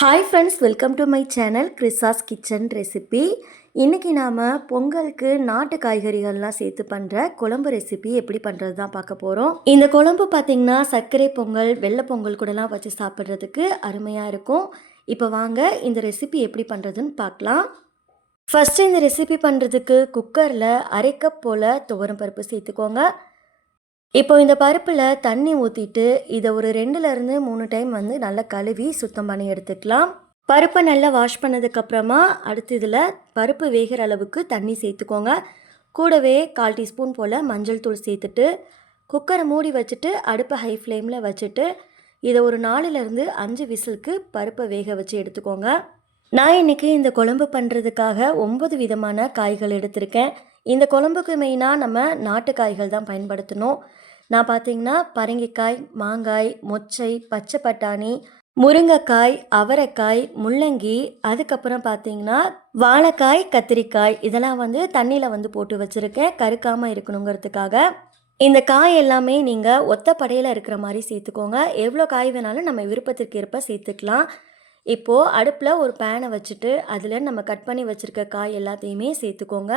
Hi friends welcome to my channel கிறிஸாஸ் kitchen recipe இன்றைக்கி நாம் பொங்கலுக்கு நாட்டு காய்கறிகள்லாம் சேர்த்து பண்ணுற குழம்பு ரெசிபி எப்படி பண்ணுறது தான் பார்க்க போகிறோம் இந்த குழம்பு பார்த்திங்கன்னா சர்க்கரை பொங்கல் வெள்ளை பொங்கல் கூடலாம் வச்சு சாப்பிட்றதுக்கு அருமையாக இருக்கும். இப்போ வாங்க இந்த ரெசிபி எப்படி பண்ணுறதுன்னு பார்க்கலாம். ஃபஸ்ட்டு இந்த ரெசிபி பண்ணுறதுக்கு குக்கரில் அரை கப் போல் துவரம் பருப்பு சேர்த்துக்கோங்க. இப்போ இந்த பருப்பில் தண்ணி ஊற்றிட்டு இதை ஒரு ரெண்டுலேருந்து மூணு டைம் வந்து நல்லா கழுவி சுத்தம் பண்ணி எடுத்துக்கலாம். பருப்பை நல்லா வாஷ் பண்ணதுக்கப்புறமா அடுத்து இதில் பருப்பு வேகிற அளவுக்கு தண்ணி சேர்த்துக்கோங்க. கூடவே கால் டீஸ்பூன் போல் மஞ்சள் தூள் சேர்த்துட்டு குக்கரை மூடி வச்சுட்டு அடுப்பை ஹை ஃப்ளேமில் வச்சுட்டு இதை ஒரு நாலுலேருந்து அஞ்சு விசிலுக்கு பருப்பை வேக வச்சு எடுத்துக்கோங்க. நான் இன்றைக்கி இந்த குழம்பு பண்ணுறதுக்காக ஒம்பது விதமான காய்கள் எடுத்திருக்கேன். இந்த குழம்புக்கு மெயினாக நம்ம நாட்டு காய்கள் தான் பயன்படுத்தணும். நான் பார்த்தீங்கன்னா பரங்கிக்காய் மாங்காய் மொச்சை பச்சை பட்டாணி முருங்கைக்காய் அவரைக்காய் முள்ளங்கி அதுக்கப்புறம் பார்த்தீங்கன்னா வாழைக்காய் கத்திரிக்காய் இதெல்லாம் வந்து தண்ணியில் வந்து போட்டு வச்சுருக்கேன். கருக்காமல் இருக்கணுங்கிறதுக்காக. இந்த காய் எல்லாமே நீங்கள் ஒத்த படையில் இருக்கிற மாதிரி சேர்த்துக்கோங்க. எவ்வளோ காய் வேணாலும் நம்ம விருப்பத்திற்கு ஏற்ப சேர்த்துக்கலாம். இப்போது அடுப்பில் ஒரு பேனை வச்சுட்டு அதில் நம்ம கட் பண்ணி வச்சுருக்க காய் எல்லாத்தையுமே சேர்த்துக்கோங்க.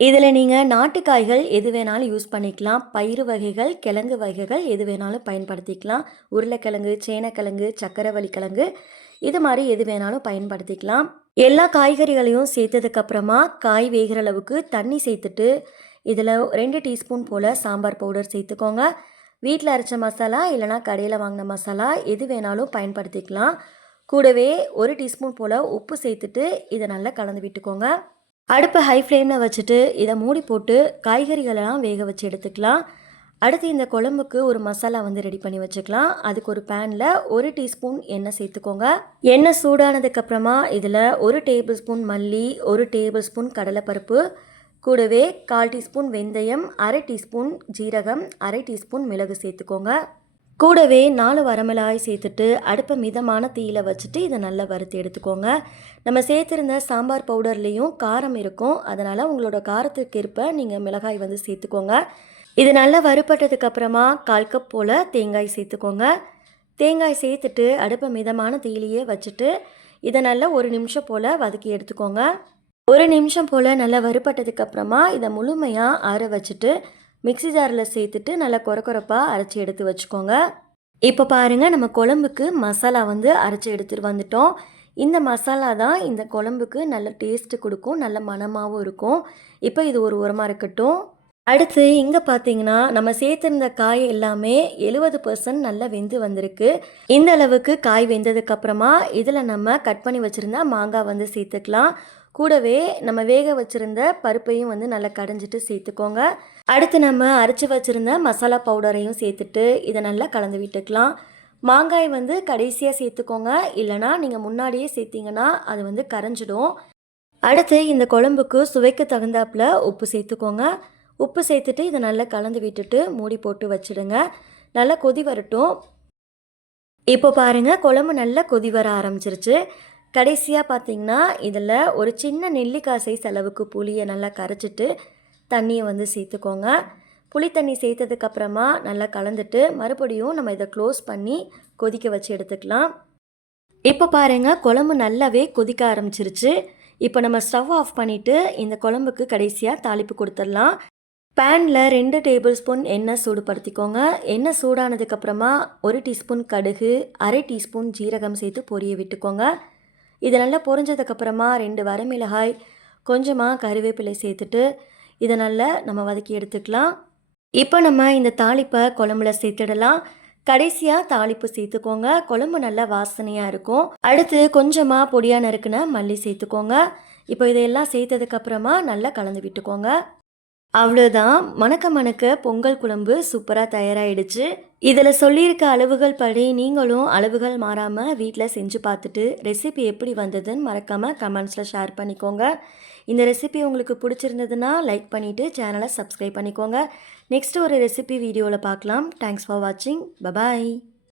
இதில் நீங்கள் நாட்டு காய்கள் எது வேணாலும் யூஸ் பண்ணிக்கலாம். பயிறு வகைகள் கிழங்கு வகைகள் எது வேணாலும் பயன்படுத்திக்கலாம். உருளைக்கிழங்கு சேனக்கிழங்கு சக்கரவள்ளி கிழங்கு இது மாதிரி எது வேணாலும் பயன்படுத்திக்கலாம். எல்லா காய்கறிகளையும் சேர்த்ததுக்கப்புறமா காய் வேகிற அளவுக்கு தண்ணி சேர்த்துட்டு இதில் ரெண்டு டீஸ்பூன் போல் சாம்பார் பவுடர் சேர்த்துக்கோங்க. வீட்டில் அரைச்ச மசாலா இல்லைனா கடையில் வாங்கின மசாலா எது வேணாலும் பயன்படுத்திக்கலாம். கூடவே ஒரு டீஸ்பூன் போல் உப்பு சேர்த்துட்டு இதை நல்லா கலந்து விட்டுக்கோங்க. அடுப்பை ஹை ஃப்ளேமில் வச்சுட்டு இதை மூடி போட்டு காய்கறிகளெல்லாம் வேக வச்சு எடுத்துக்கலாம். அடுத்து இந்த குழம்புக்கு ஒரு மசாலா வந்து ரெடி பண்ணி வச்சுக்கலாம். அதுக்கு ஒரு பேனில் ஒரு டீஸ்பூன் எண்ணெய் சேர்த்துக்கோங்க. எண்ணெய் சூடானதுக்கப்புறமா இதில் ஒரு டேபிள் ஸ்பூன் மல்லி ஒரு டேபிள் ஸ்பூன் கடலைப்பருப்பு கூடவே கால் டீஸ்பூன் வெந்தயம் அரை டீஸ்பூன் ஜீரகம் அரை டீஸ்பூன் மிளகு சேர்த்துக்கோங்க. கூடவே நாலு வரமிளகாய் சேர்த்துட்டு அடுப்பை மிதமான தீயில வச்சுட்டு இதை நல்லா வறுத்து எடுத்துக்கோங்க. நம்ம சேர்த்துருந்த சாம்பார் பவுடர்லேயும் காரம் இருக்கும். அதனால் உங்களோட காரத்துக்கு ஏற்ப நீங்கள் மிளகாய் வந்து சேர்த்துக்கோங்க. இது நல்லா வறுபட்டதுக்கு அப்புறமா கால் கப் போல் தேங்காய் சேர்த்துக்கோங்க. தேங்காய் சேர்த்துட்டு அடுப்பை மிதமான தீயிலேயே வச்சுட்டு இதை நல்லா ஒரு நிமிஷம் போல் வதக்கி எடுத்துக்கோங்க. ஒரு நிமிஷம் போல் நல்லா வறுப்பட்டதுக்கப்புறமா இதை முழுமையாக ஆற வச்சுட்டு மிக்சி ஜாரில் சேர்த்துட்டு நல்லா குறை குறைப்பாக அரைச்சி எடுத்து வச்சுக்கோங்க. இப்போ பாருங்கள் நம்ம குழம்புக்கு மசாலா வந்து அரைச்சி எடுத்துகிட்டு வந்துட்டோம். இந்த மசாலா தான் இந்த குழம்புக்கு நல்ல டேஸ்ட்டு கொடுக்கும் நல்ல மனமாகவும் இருக்கும். இப்போ இது ஒரு உரமாக இருக்கட்டும். அடுத்து இங்கே பார்த்தீங்கன்னா நம்ம சேர்த்துருந்த காய் எல்லாமே எழுபது பர்சன்ட் நல்லா வெந்து வந்திருக்கு. இந்த அளவுக்கு காய் வெந்ததுக்கப்புறமா இதில் நம்ம கட் பண்ணி வச்சுருந்தா மாங்காய் வந்து சேர்த்துக்கலாம். கூடவே நம்ம வேக வச்சுருந்த பருப்பையும் வந்து நல்லா கடைஞ்சிட்டு சேர்த்துக்கோங்க. அடுத்து நம்ம அரைச்சி வச்சுருந்த மசாலா பவுடரையும் சேர்த்துட்டு இதை நல்லா கலந்து விட்டுக்கலாம். மாங்காய் வந்து கடைசியாக சேர்த்துக்கோங்க. இல்லைனா நீங்கள் முன்னாடியே சேர்த்திங்கன்னா அது வந்து கரைஞ்சிடும். அடுத்து இந்த குழம்புக்கு சுவைக்கு தகுந்தாப்பில் உப்பு சேர்த்துக்கோங்க. உப்பு சேர்த்துட்டு இதை நல்லா கலந்து விட்டுட்டு மூடி போட்டு வச்சுடுங்க. நல்லா கொதி வரட்டும். இப்போ பாருங்கள் குழம்பு நல்லா கொதி வர ஆரம்பிச்சிருச்சு. கடைசியாக பார்த்தீங்கன்னா இதில் ஒரு சின்ன நெல்லிக்காய் சைஸ் அளவுக்கு புளியை நல்லா கரைச்சிட்டு தண்ணியை வந்து சேர்த்துக்கோங்க. புளி தண்ணி சேர்த்ததுக்கப்புறமா நல்லா கலந்துட்டு மறுபடியும் நம்ம இதை க்ளோஸ் பண்ணி கொதிக்க வச்சு எடுத்துக்கலாம். இப்போ பாருங்கள் குழம்பு நல்லாவே கொதிக்க ஆரம்பிச்சிருச்சு. இப்போ நம்ம ஸ்டவ் ஆஃப் பண்ணிவிட்டு இந்த குழம்புக்கு கடைசியாக தாளிப்பு கொடுத்துடலாம். பேனில் ரெண்டு டேபிள் ஸ்பூன் எண்ணெய் சூடுபடுத்திக்கோங்க எண்ணெய் சூடானதுக்கப்புறமா ஒரு டீஸ்பூன் கடுகு அரை டீஸ்பூன் ஜீரகம் சேர்த்து பொரிய விட்டுக்கோங்க. இது நல்லா பொரிஞ்சதுக்கப்புறமா ரெண்டு வரமிளகாய் கொஞ்சமாக கருவேப்பிலை சேர்த்துட்டு இதை நல்லா நம்ம வதக்கி எடுத்துக்கலாம். இப்போ நம்ம இந்த தாளிப்பை குழம்புல சேர்த்துடலாம். கடைசியாக தாளிப்பு சேர்த்துக்கோங்க. குழம்பு நல்லா வாசனையாக இருக்கும். அடுத்து கொஞ்சமாக பொடியாக நறுக்குன மல்லி சேர்த்துக்கோங்க. இப்போ இதையெல்லாம் சேர்த்ததுக்கப்புறமா நல்லா கலந்து விட்டுக்கோங்க. அவ்வளோதான் மணக்க மணக்க பொங்கல் குழம்பு சூப்பராக தயாராகிடுச்சு இதில் சொல்லியிருக்க அளவுகள் படி நீங்களும் அளவுகள் மாறாமல் வீட்டில் செஞ்சு பார்த்துட்டு ரெசிபி எப்படி வந்ததுன்னு மறக்காமல் கமெண்ட்ஸில் ஷேர் பண்ணிக்கோங்க. இந்த ரெசிபி உங்களுக்கு பிடிச்சிருந்ததுன்னா லைக் பண்ணிவிட்டு சேனலை சப்ஸ்கிரைப் பண்ணிக்கோங்க. நெக்ஸ்ட் ஒரு ரெசிபி வீடியோவில் பார்க்கலாம். தேங்க்ஸ் ஃபார் வாட்சிங் பபாய்